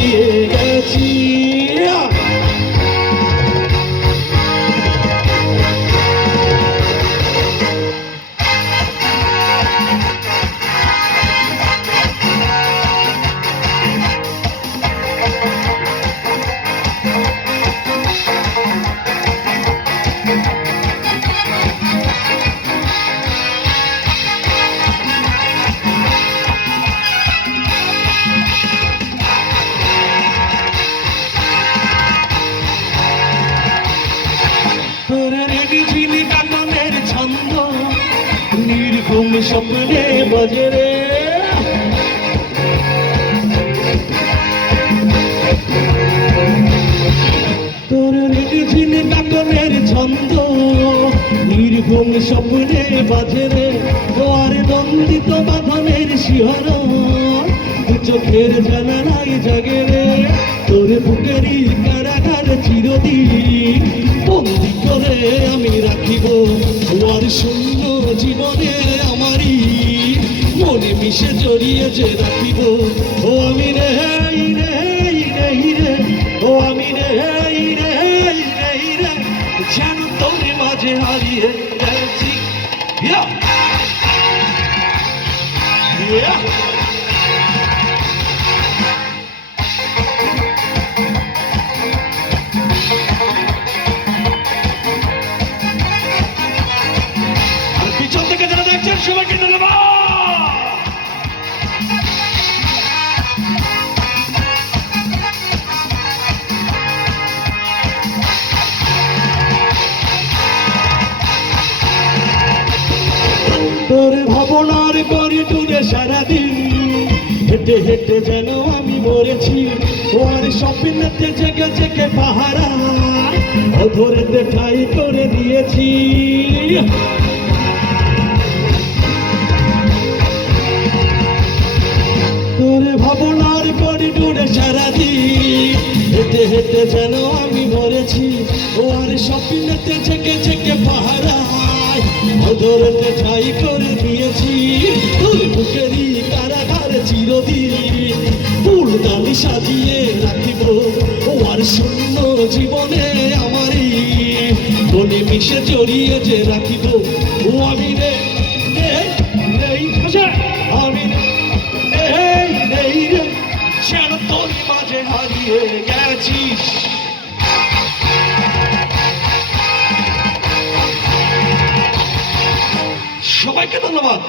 হারিয়ে গেছি। নির্ঘুম স্বপ্নে বাজে রে, তোর ঝিন কাটনের ছন্দ নির্ঘুম স্বপ্নে বাজে রে। আর নন্দিত বাঁধনের শিহরণ চোখের জানালায় জাগে রে। তোর বুকেরই কারাগার চিরদিন বন্দি করে আমি রাখিব। আর শূন্য জীবনে আমারই মনে মিশে জড়িয়ে যে রাখিব। ও আমি রে রে রে রে, ও আমি রে রে রে রে, যেন তোর মাঝে হারিয়ে গেছি। পিছন থেকে যারা দেখছেন সবাইকে ধন্যবাদ। তোর ভাবনার করিডোরে সারাদিন হেঁটে হেঁটে যেন আমি মরেছি। ওর স্বপ্নেতে জেগে জেগে পাহারা অধরেতে ঠাই করে দিয়েছি। তোর ভাবনার করিডোরে সারাদিন হেঁটে হেঁটে যেন আমি মরেছি। ওর স্বপ্নেতে জেগে জেগে পাহারা অধরেতে ঠাই করে দিয়েছি। তোর বুকেরই কারাগার চিরদিন ফুলদানি সাজিয়ে রাখিব। আর শূন্য জীবনে আমারই মনে মিশে জড়িয়ে যে রাখিব। ও আমি রে আমি রে যেন তোর মাঝে হারিয়ে গেছিস। সবাইকে ধন্যবাদ।